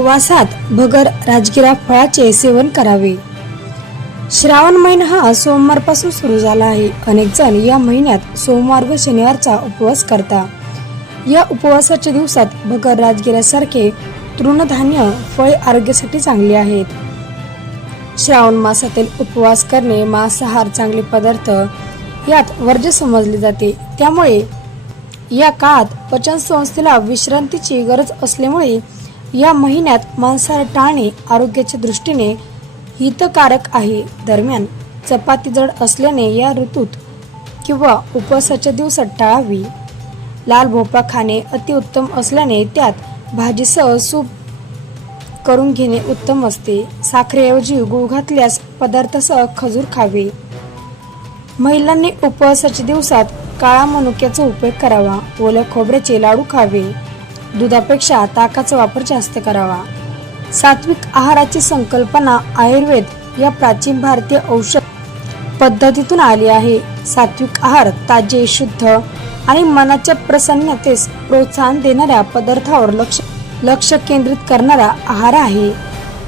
उपवासात भगर राजगिरा फळाचे सेवन करावे. श्रावण महिना हा सोमवारपासून सुरू झाला आहे. अनेक जण या महिन्यात सोमवार व शनिवारचा उपवास करता. या उपवासाच्या दिवसात भगर राजगिरासारखे तृणधान्य फळे आरोग्यासाठी चांगली आहेत. श्रावण मासातील उपवास करणे मांसाहार चांगले पदार्थ यात वर्ज समजले जाते. त्यामुळे या काळात पचन संस्थेला विश्रांतीची गरज असल्यामुळे या महिन्यात मांसाहार टाळणे आरोग्याच्या दृष्टीने हितकारक आहे. दरम्यान चपाती जड असल्याने या ऋतूत किंवा उपवासाच्या दिवसात टाळावी. लाल भोपळा खाणे अतिउत्तम असल्याने त्यात भाजीसह सूप करून घेणे उत्तम असते. साखरेऐवजी गुळ घातल्यास पदार्थासह खजूर खावे. महिलांनी उपवासाच्या दिवसात काळा मनुक्याचा उपयोग करावा. ओल्या खोबऱ्याचे लाडू खावे. दुधापेक्षा ताकाचा वापर जास्त करावा. सात्विक आहाराची संकल्पना आयुर्वेद या प्राचीन भारतीय औषध पद्धतीतून आली आहे. सात्विक आहार ताजे शुद्ध आणि मनाच्या प्रसन्नतेस प्रोत्साहन देणाऱ्या पदार्थावर लक्ष लक्ष केंद्रित करणारा आहार आहे.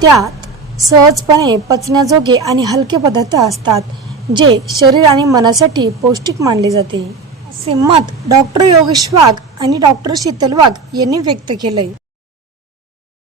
त्यात सहजपणे पचण्याजोगे आणि हलके पदार्थ असतात जे शरीर आणि मनासाठी पौष्टिक मानले जाते. असे मत डॉक्टर योगेश वाघ आणि डॉक्टर शीतल वाघ यांनी व्यक्त केलंय.